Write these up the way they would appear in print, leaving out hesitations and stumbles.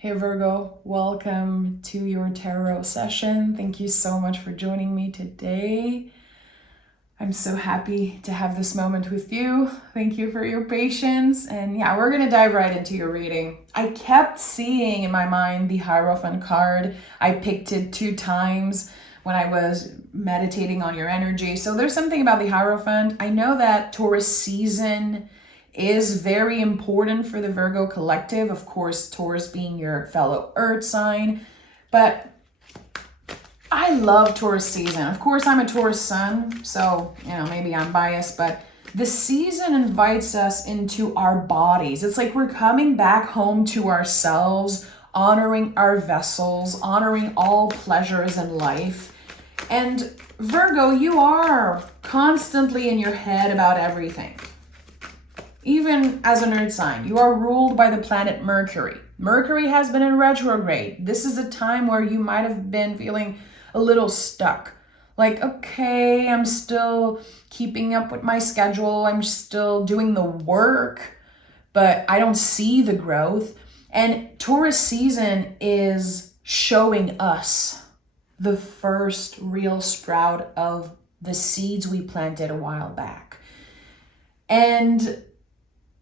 Hey Virgo, welcome to your tarot session. Thank you so much for joining me today. I'm so happy to have this moment with you. Thank you for your patience. And yeah, we're going to dive right into your reading. I kept seeing in my mind the Hierophant card. I picked it 2 times when I was meditating on your energy. So there's something about the Hierophant. I know that Taurus season is very important for the Virgo collective. Of course, Taurus being your fellow earth sign. But I love Taurus season. Of course, I'm a Taurus sun, so, maybe I'm biased, but the season invites us into our bodies. It's like we're coming back home to ourselves, honoring our vessels, honoring all pleasures in life. And Virgo, you are constantly in your head about everything. Even as an earth sign, you are ruled by the planet Mercury. Mercury has been in retrograde. This is a time where you might have been feeling a little stuck. Like, okay, I'm still keeping up with my schedule. I'm still doing the work, but I don't see the growth. And Taurus season is showing us the first real sprout of the seeds we planted a while back. And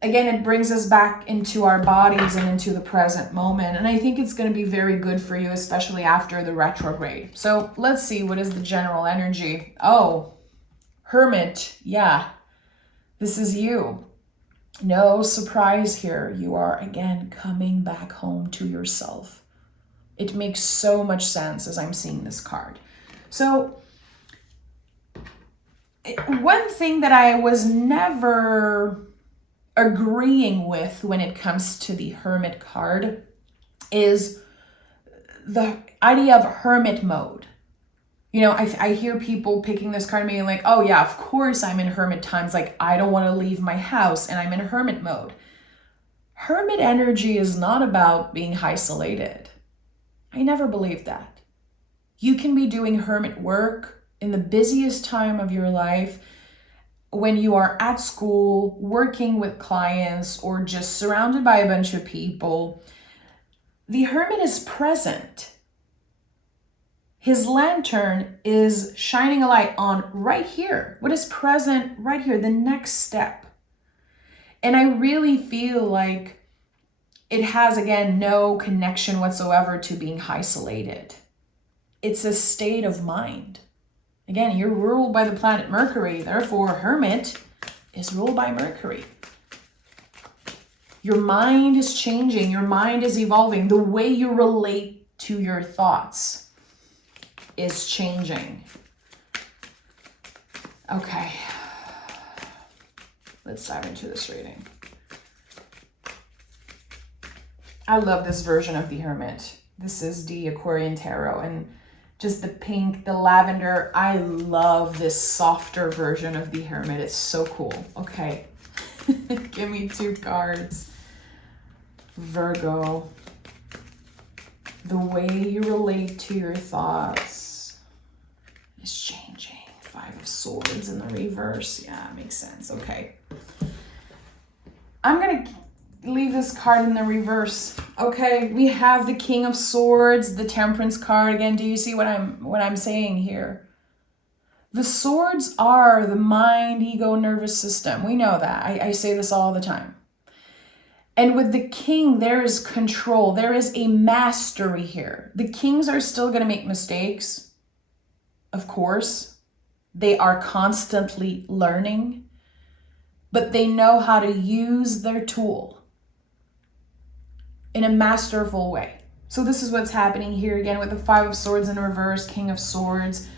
again, it brings us back into our bodies and into the present moment. And I think it's going to be very good for you, especially after the retrograde. So let's see, what is the general energy? Oh, Hermit. Yeah, this is you. No surprise here. You are, again, coming back home to yourself. It makes so much sense as I'm seeing this card. So one thing that I was never agreeing with when it comes to the Hermit card is the idea of hermit mode. I hear people picking this card and being like, oh yeah, of course I'm in hermit times. Like, I don't want to leave my house and I'm in hermit mode. Hermit energy is not about being isolated. I never believed that. You can be doing hermit work in the busiest time of your life, when you are at school, working with clients, or just surrounded by a bunch of people. The hermit is present. His lantern is shining a light on right here. What is present right here? The next step. And I really feel like it has, again, no connection whatsoever to being isolated. It's a state of mind. Again, you're ruled by the planet Mercury. Therefore, Hermit is ruled by Mercury. Your mind is changing. Your mind is evolving. The way you relate to your thoughts is changing. Okay. Let's dive into this reading. I love this version of the Hermit. This is the Aquarian Tarot, and just the pink, the lavender. I love this softer version of the Hermit. It's so cool. Okay. Give me 2 cards. Virgo. The way you relate to your thoughts is changing. 5 of Swords in the reverse. Yeah, makes sense. Okay. I'm going to leave this card in the reverse. Okay, we have the King of Swords, the Temperance card. Again, do you see what I'm saying here? The swords are the mind, ego, nervous system. We know that. I say this all the time. And with the king, there is control. There is a mastery here. The kings are still going to make mistakes. Of course. They are constantly learning. But they know how to use their tool in a masterful way. So this is what's happening here again with the 5 of Swords in reverse, King of Swords.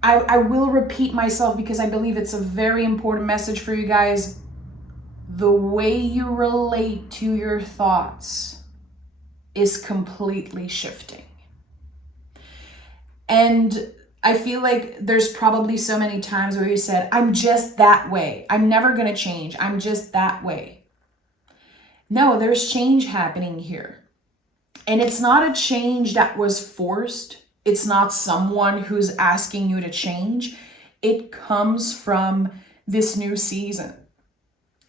I will repeat myself because I believe it's a very important message for you guys. The way you relate to your thoughts is completely shifting. And I feel like there's probably so many times where you said, I'm just that way. I'm never going to change. I'm just that way. No, there's change happening here. And it's not a change that was forced. It's not someone who's asking you to change. It comes from this new season.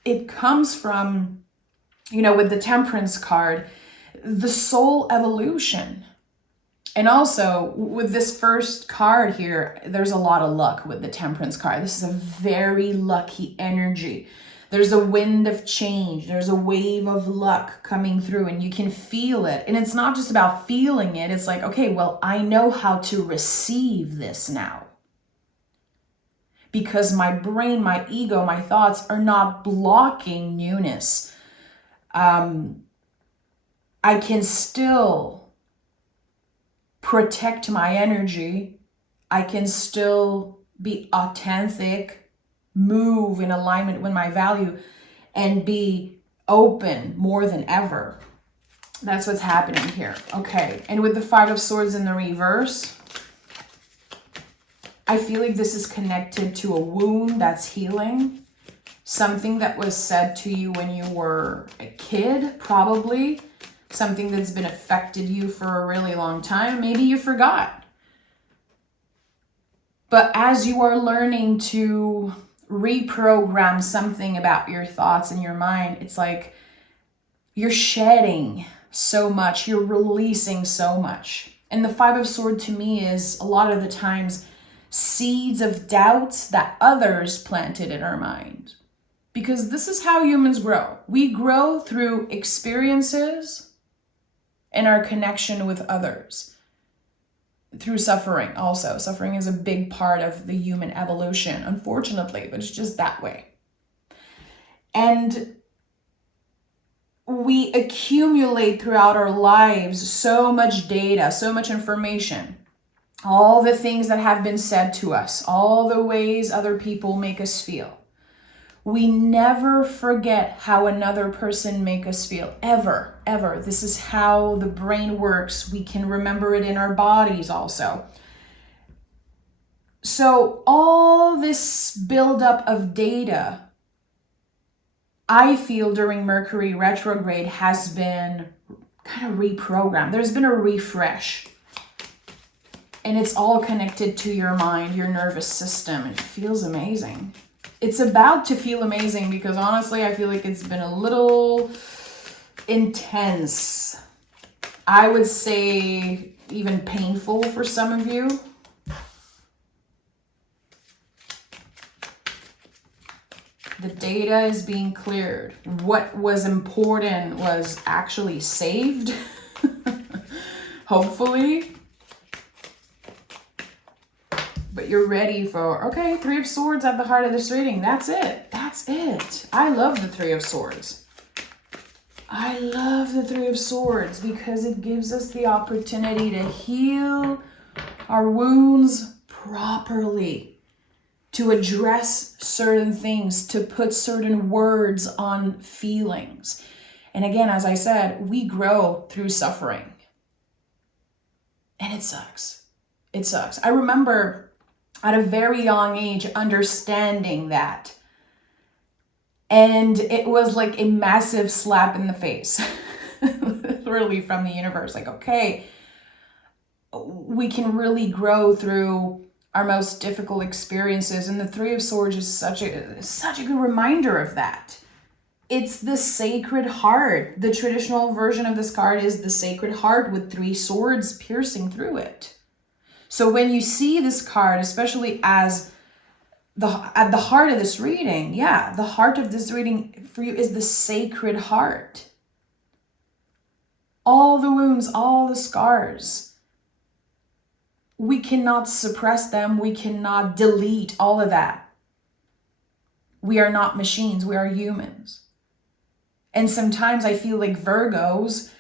It comes from with the Temperance card, the soul evolution. And also with this first card here, there's a lot of luck with the Temperance card. This is a very lucky energy. There's a wind of change. There's a wave of luck coming through and you can feel it. And it's not just about feeling it. It's like, okay, well, I know how to receive this now. Because my brain, my ego, my thoughts are not blocking newness. I can still protect my energy. I can still be authentic, move in alignment with my value, and be open more than ever. That's what's happening here. Okay, and with the Five of Swords in the reverse, I feel like this is connected to a wound that's healing. Something that was said to you when you were a kid, probably. Something that's been affected you for a really long time. Maybe you forgot. But as you are learning to reprogram something about your thoughts and your mind, it's like you're shedding so much. You're releasing so much. And the Five of Swords to me is a lot of the times seeds of doubts that others planted in our mind. Because this is how humans grow. We grow through experiences and our connection with others. Through suffering also. Suffering is a big part of the human evolution, unfortunately, but it's just that way. And we accumulate throughout our lives so much data, so much information. All the things that have been said to us, all the ways other people make us feel. We never forget how another person make us feel, ever, ever. This is how the brain works. We can remember it in our bodies also. So all this buildup of data, I feel during Mercury retrograde has been kind of reprogrammed. There's been a refresh. And it's all connected to your mind, your nervous system. It feels amazing. It's about to feel amazing because honestly, I feel like it's been a little intense. I would say even painful for some of you. The data is being cleared. What was important was actually saved. Hopefully. But you're ready for, okay, Three of Swords at the heart of this reading. That's it. That's it. I love the Three of Swords. I love the Three of Swords because it gives us the opportunity to heal our wounds properly, to address certain things, to put certain words on feelings. And again, as I said, we grow through suffering. And it sucks. It sucks. I remember at a very young age understanding that. And it was like a massive slap in the face, literally from the universe. Like, okay, we can really grow through our most difficult experiences. And the Three of Swords is such a good reminder of that. It's the Sacred Heart. The traditional version of this card is the Sacred Heart with three swords piercing through it. So when you see this card, especially as at the heart of this reading, yeah, the heart of this reading for you is the Sacred Heart. All the wounds, all the scars, we cannot suppress them. We cannot delete all of that. We are not machines. We are humans. And sometimes I feel like Virgos,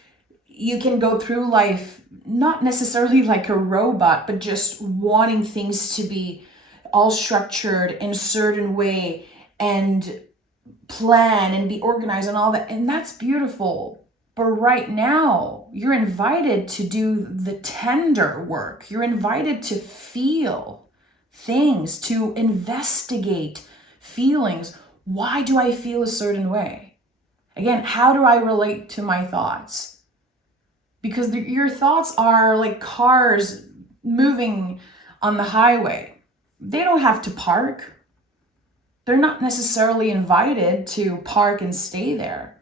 you can go through life not necessarily like a robot, but just wanting things to be all structured in a certain way and plan and be organized and all that. And that's beautiful. But right now, you're invited to do the tender work. You're invited to feel things, to investigate feelings. Why do I feel a certain way? Again, how do I relate to my thoughts? Because your thoughts are like cars moving on the highway. They don't have to park. They're not necessarily invited to park and stay there.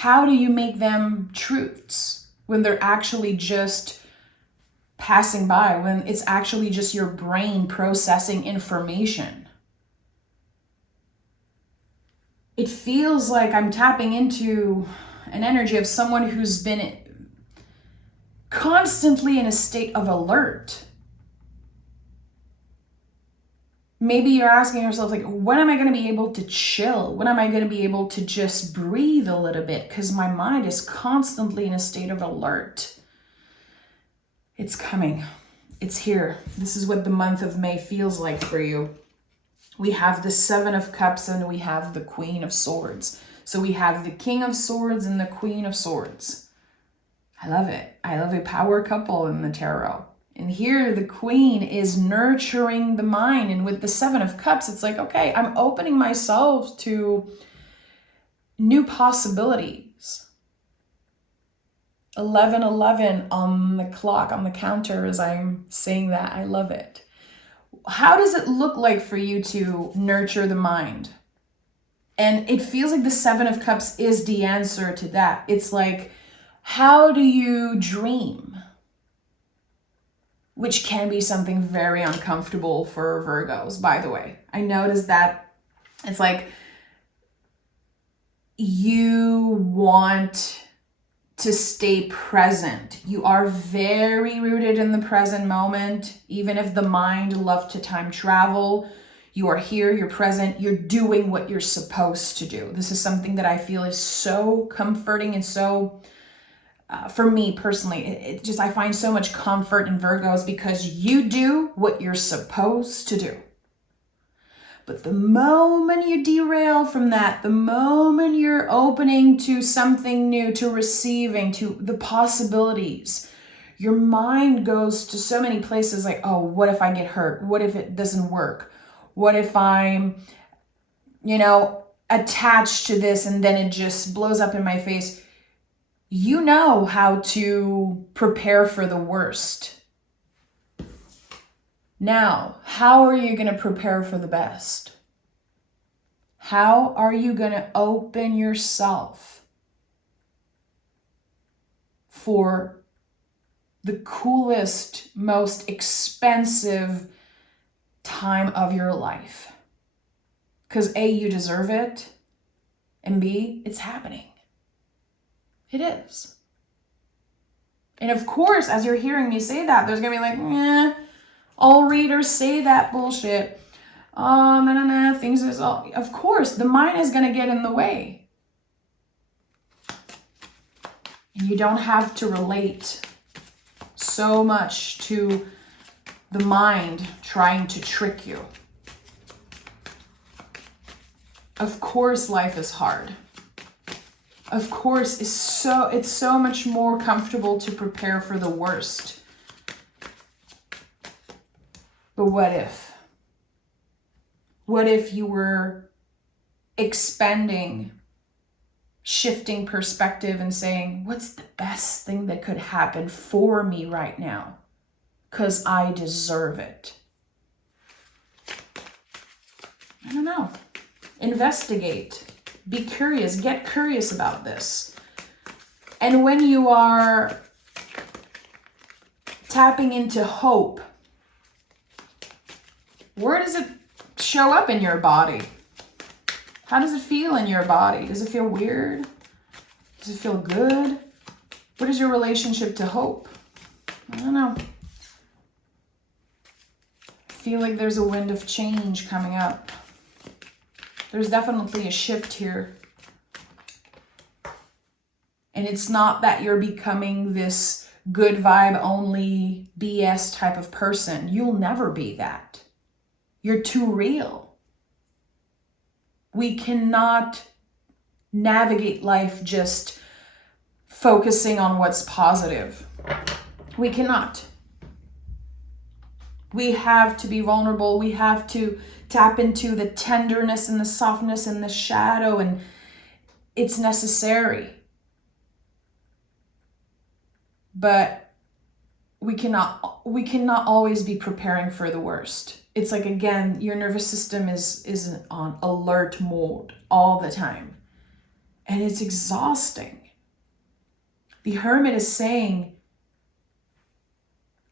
How do you make them truths when they're actually just passing by, when it's actually just your brain processing information? It feels like I'm tapping into an energy of someone who's been constantly in a state of alert. Maybe you're asking yourself, like, when am I going to be able to chill? When am I going to be able to just breathe a little bit? Because my mind is constantly in a state of alert. It's coming. It's here. This is what the month of May feels like for you. We have the Seven of Cups and we have the Queen of Swords. So we have the King of Swords and the Queen of Swords. I love it. I love a power couple in the tarot. And here the Queen is nurturing the mind. And with the Seven of Cups, it's like, okay, I'm opening myself to new possibilities. 11:11 on the clock, on the counter as I'm saying that. I love it. How does it look like for you to nurture the mind? And it feels like the Seven of Cups is the answer to that. It's like, how do you dream? Which can be something very uncomfortable for Virgos, by the way. I noticed that it's like you want to stay present. You are very rooted in the present moment. Even if the mind loves to time travel, you are here, you're present, you're doing what you're supposed to do. This is something that I feel is so comforting and so, for me personally, it just, I find so much comfort in Virgos because you do what you're supposed to do. But the moment you derail from that, the moment you're opening to something new, to receiving, to the possibilities, your mind goes to so many places like, oh, what if I get hurt? What if it doesn't work? What if I'm, attached to this and then it just blows up in my face? You know how to prepare for the worst. Now, how are you going to prepare for the best? How are you going to open yourself for the coolest, most expensive time of your life? Because A, you deserve it, and B, it's happening. It is. And of course, as you're hearing me say that, there's going to be like, all readers say that bullshit. Oh, no, things is all. Of course, the mind is going to get in the way. And you don't have to relate so much to the mind trying to trick you. Of course, life is hard. Of course, it's so much more comfortable to prepare for the worst. But what if? What if you were expanding, shifting perspective and saying, what's the best thing that could happen for me right now? Because I deserve it. I don't know. Investigate. Be curious. Get curious about this. And when you are tapping into hope, where does it show up in your body? How does it feel in your body? Does it feel weird? Does it feel good? What is your relationship to hope? I don't know. I feel like there's a wind of change coming up. There's definitely a shift here. And it's not that you're becoming this good vibe only BS type of person. You'll never be that. You're too real. We cannot navigate life just focusing on what's positive. We cannot. We have to be vulnerable. We have to tap into the tenderness and the softness and the shadow, and it's necessary. But we cannot always be preparing for the worst. It's like, again, your nervous system is on alert mode all the time. And it's exhausting. The Hermit is saying,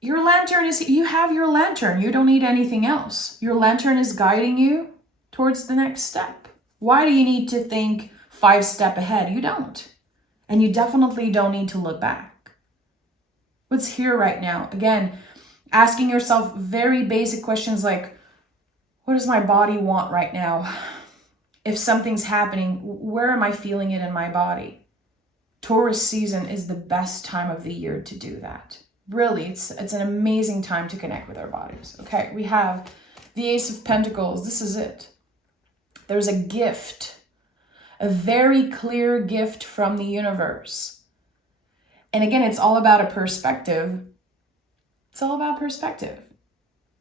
your lantern is, you have your lantern. You don't need anything else. Your lantern is guiding you towards the next step. Why do you need to think 5 steps ahead? You don't. And you definitely don't need to look back. What's here right now? Again, asking yourself very basic questions like, what does my body want right now? If something's happening, where am I feeling it in my body? Taurus season is the best time of the year to do that. Really, it's an amazing time to connect with our bodies. Okay, we have the Ace of Pentacles. This is it. There's a gift, a very clear gift from the universe. And again, it's all about a perspective. It's all about perspective.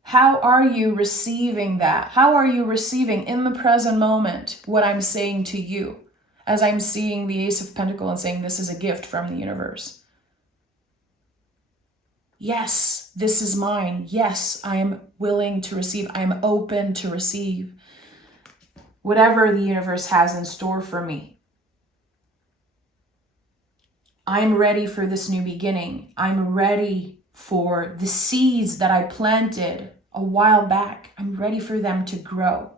How are you receiving that? How are you receiving in the present moment what I'm saying to you as I'm seeing the Ace of Pentacles and saying this is a gift from the universe? Yes, this is mine. Yes, I am willing to receive. I am open to receive whatever the universe has in store for me. I'm ready for this new beginning. I'm ready for the seeds that I planted a while back. I'm ready for them to grow.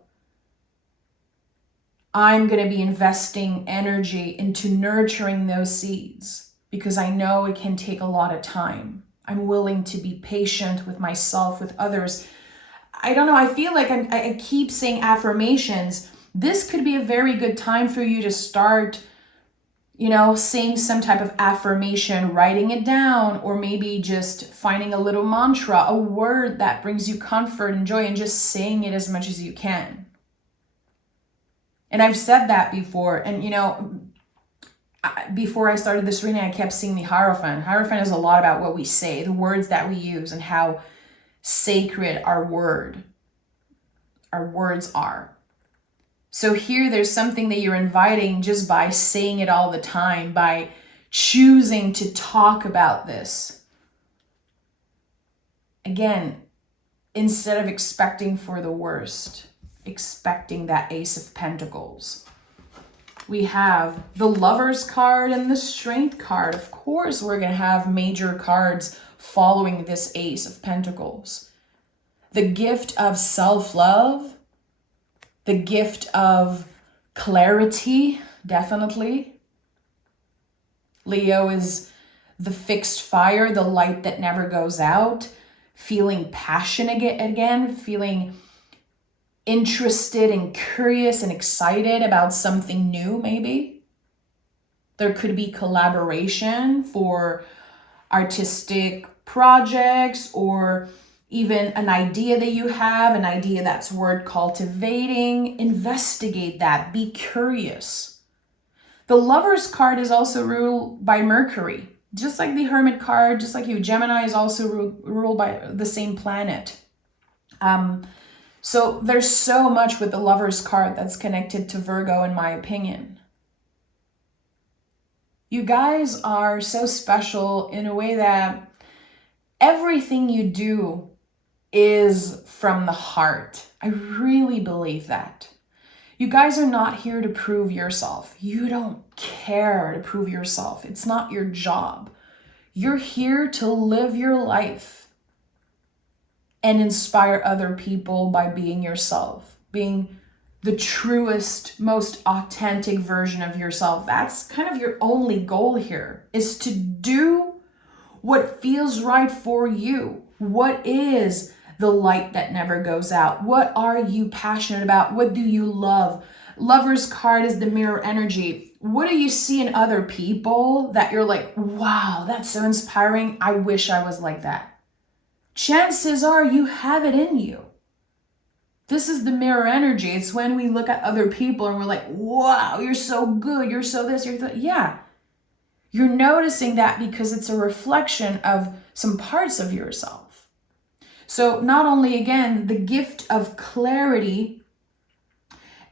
I'm going to be investing energy into nurturing those seeds because I know it can take a lot of time. I'm willing to be patient with myself, with others. I don't know. I feel like I keep saying affirmations. This could be a very good time for you to start, saying some type of affirmation, writing it down, or maybe just finding a little mantra, a word that brings you comfort and joy, and just saying it as much as you can. And I've said that before. And, before I started this reading, I kept seeing the Hierophant. Hierophant is a lot about what we say, the words that we use, and how sacred our words are. So here there's something that you're inviting just by saying it all the time, by choosing to talk about this. Again, instead of expecting for the worst, expecting that Ace of Pentacles. We have the Lovers card and the Strength card. Of course, we're going to have major cards following this Ace of Pentacles. The gift of self-love, the gift of clarity, definitely. Leo is the fixed fire, the light that never goes out, feeling passion again, feeling interested and curious and excited about something new, maybe. There could be collaboration for artistic projects or even an idea that you have, an idea that's worth cultivating. Investigate that. Be curious. The Lovers card is also ruled by Mercury. Just like the Hermit card, just like you, Gemini is also ruled by the same planet. So there's so much with the Lovers card that's connected to Virgo, in my opinion. You guys are so special in a way that everything you do is from the heart. I really believe that. You guys are not here to prove yourself. You don't care to prove yourself. It's not your job. You're here to live your life and inspire other people by being yourself, being the truest, most authentic version of yourself. That's kind of your only goal here, is to do what feels right for you. What is the light that never goes out? What are you passionate about? What do you love? Lover's card is the mirror energy. What do you see in other people that you're like, wow, that's so inspiring. I wish I was like that. Chances are you have it in you. This is the mirror energy. It's when we look at other people and we're like, wow, you're so good. You're so this, you're that. Yeah. You're noticing that because it's a reflection of some parts of yourself. So not only, again, the gift of clarity,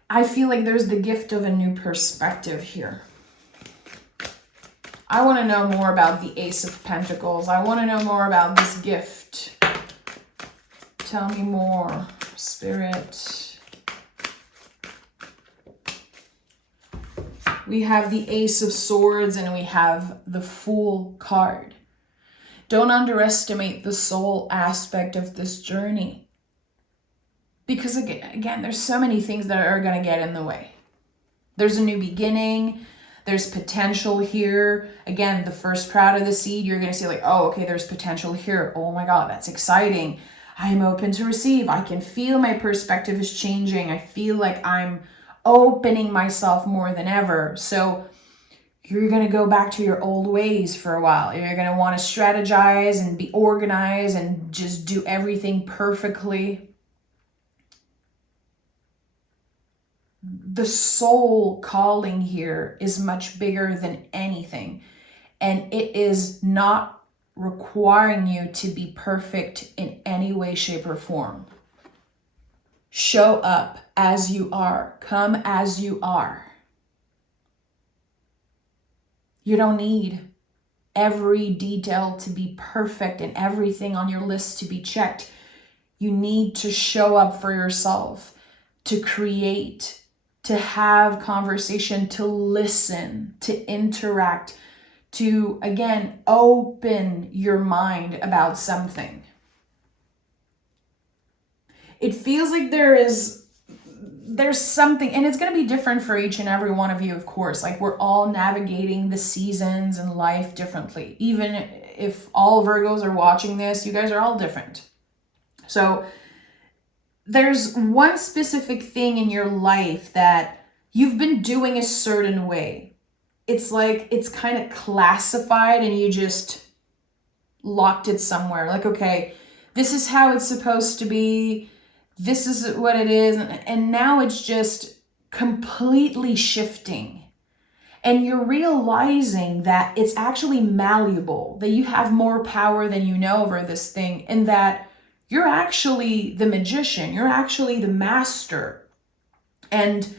I feel like there's the gift of a new perspective here. I want to know more about the Ace of Pentacles. I want to know more about this gift. Tell me more, Spirit. we have the Ace of Swords, and we have the Fool card. Don't underestimate the soul aspect of this journey. Because again, there's so many things that are going to get in the way. There's a new beginning. There's potential here. Again, the first proud of the seed, you're going to see like, oh, okay, there's potential here. Oh my God, that's exciting. I'm open to receive. I can feel my perspective is changing. I feel like I'm opening myself more than ever. So you're going to go back to your old ways for a while. You're going to want to strategize and be organized and just do everything perfectly. The soul calling here is much bigger than anything. And it is not requiring you to be perfect in any way, shape, or form. Show up as you are. Come as you are. You don't need every detail to be perfect and everything on your list to be checked. You need to show up for yourself, to create, to have conversation, to listen, to interact, to, again, open your mind about something. It feels like there's something, and it's going to be different for each and every one of you, of course. Like, we're all navigating the seasons and life differently. Even if all Virgos are watching this, you guys are all different. So there's one specific thing in your life that you've been doing a certain way. It's like it's kind of classified and you just locked it somewhere. Like, okay, this is how it's supposed to be. This is what it is. And now it's just completely shifting. And you're realizing that it's actually malleable, that you have more power than you know over this thing, and that you're actually the magician. You're actually the master. And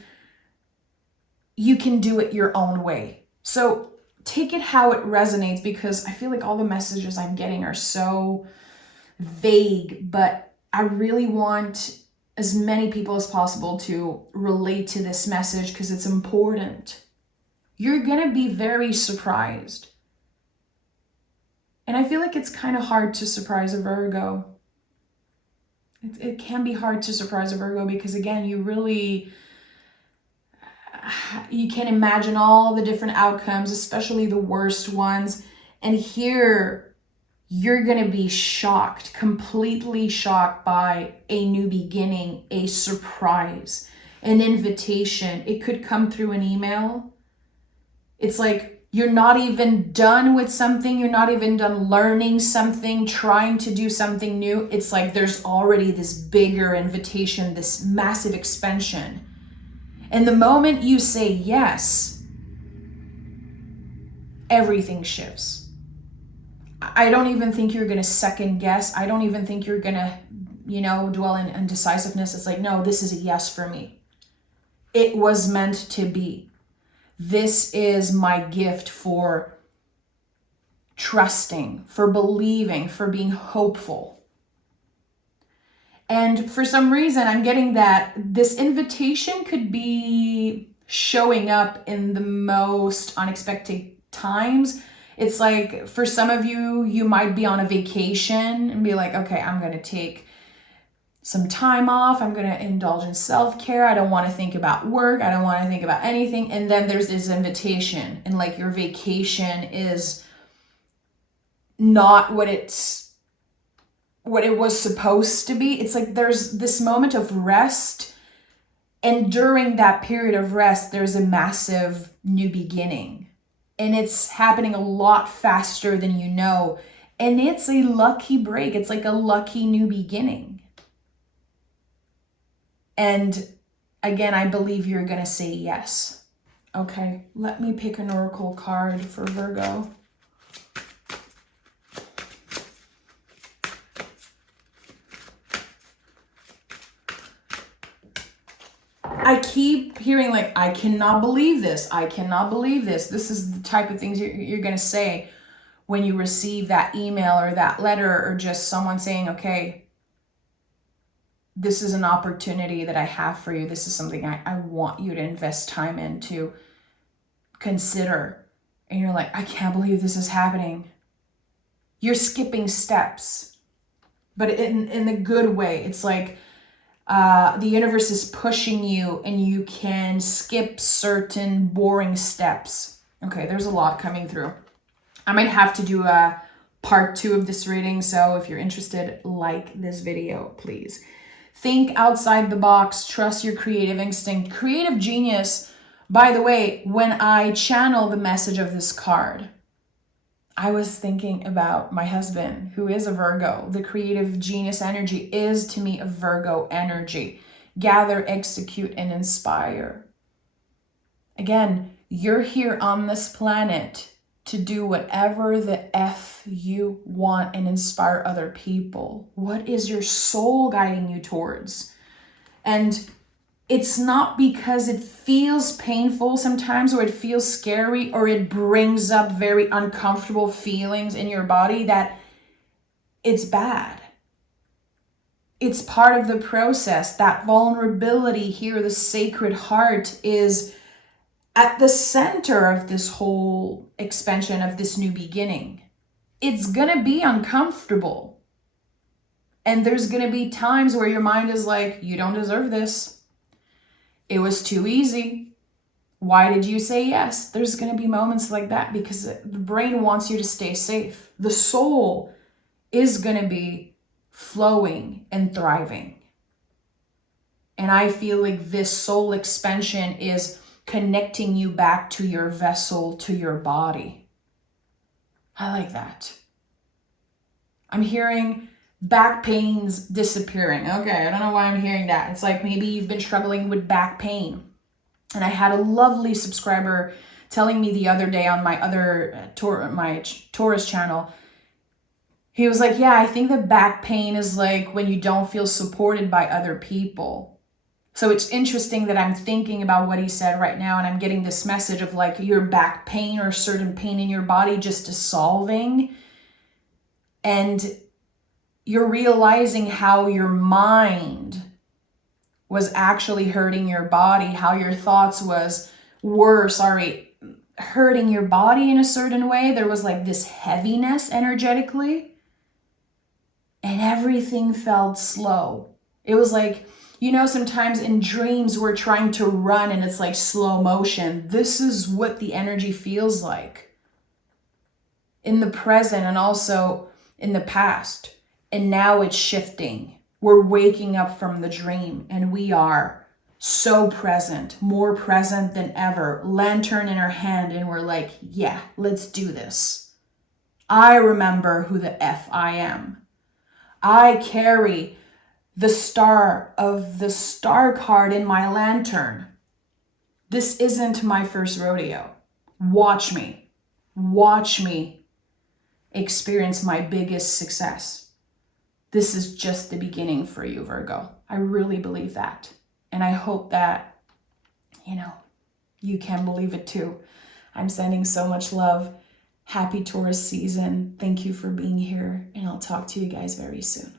you can do it your own way. So take it how it resonates, because I feel like all the messages I'm getting are so vague, but I really want as many people as possible to relate to this message because it's important. You're going to be very surprised. And I feel like it's kind of hard to surprise a Virgo. It can be hard to surprise a Virgo because, again, you can imagine all the different outcomes, especially the worst ones. And here, you're going to be shocked, completely shocked by a new beginning, a surprise, an invitation. It could come through an email. It's like you're not even done with something. You're not even done learning something, trying to do something new. It's like there's already this bigger invitation, this massive expansion. And the moment you say yes, everything shifts. I don't even think you're going to second guess. I don't even think you're going to, dwell in indecisiveness. It's like, no, this is a yes for me. It was meant to be. This is my gift for trusting, for believing, for being hopeful. And for some reason, I'm getting that this invitation could be showing up in the most unexpected times. It's like, for some of you, you might be on a vacation and be like, okay, I'm going to take some time off. I'm going to indulge in self-care. I don't want to think about work. I don't want to think about anything. And then there's this invitation, and like your vacation is not what it was supposed to be. It's like there's this moment of rest, and during that period of rest, there's a massive new beginning, and it's happening a lot faster than you know, and it's a lucky break. It's like a lucky new beginning. And again, I believe you're gonna say yes. Okay, let me pick an oracle card for Virgo. I keep hearing like, I cannot believe this. I cannot believe this. This is the type of things you're going to say when you receive that email or that letter, or just someone saying, okay, this is an opportunity that I have for you. This is something I want you to invest time into. consider. And you're like, I can't believe this is happening. You're skipping steps, but in the good way. It's like the universe is pushing you and you can skip certain boring steps. Okay, there's a lot coming through. I might have to do a part 2 of this reading, so if you're interested, like this video, please. Think outside the box, trust your creative instinct. Creative genius, by the way, when I channel the message of this card, I was thinking about my husband, who is a Virgo. The creative genius energy is, to me, a Virgo energy. Gather, execute, and inspire. Again, you're here on this planet to do whatever the F you want and inspire other people. What is your soul guiding you towards? And it's not because it feels painful sometimes, or it feels scary, or it brings up very uncomfortable feelings in your body that it's bad. It's part of the process. That vulnerability here, the sacred heart, is at the center of this whole expansion of this new beginning. It's gonna be uncomfortable. And there's gonna be times where your mind is like, you don't deserve this. It was too easy. Why did you say yes? There's going to be moments like that because the brain wants you to stay safe. The soul is going to be flowing and thriving. And I feel like this soul expansion is connecting you back to your vessel, to your body. I like that. I'm hearing back pains disappearing. Okay, I don't know why I'm hearing that. It's like maybe you've been struggling with back pain. And I had a lovely subscriber telling me the other day on my other Taurus channel. He was like, yeah, I think that back pain is like when you don't feel supported by other people. So it's interesting that I'm thinking about what he said right now, and I'm getting this message of like your back pain or certain pain in your body just dissolving. And you're realizing how your mind was actually hurting your body, how your thoughts were hurting your body in a certain way. There was like this heaviness energetically, and everything felt slow. It was like, you know, sometimes in dreams we're trying to run and it's like slow motion. This is what the energy feels like in the present and also in the past. And now it's shifting. We're waking up from the dream and we are so present, more present than ever. Lantern in our hand and we're like, yeah, let's do this. I remember who the F I am. I carry the star of the star card in my lantern. This isn't my first rodeo. Watch me experience my biggest success. This is just the beginning for you, Virgo. I really believe that. And I hope that, you can believe it too. I'm sending so much love. Happy Taurus season. Thank you for being here. And I'll talk to you guys very soon.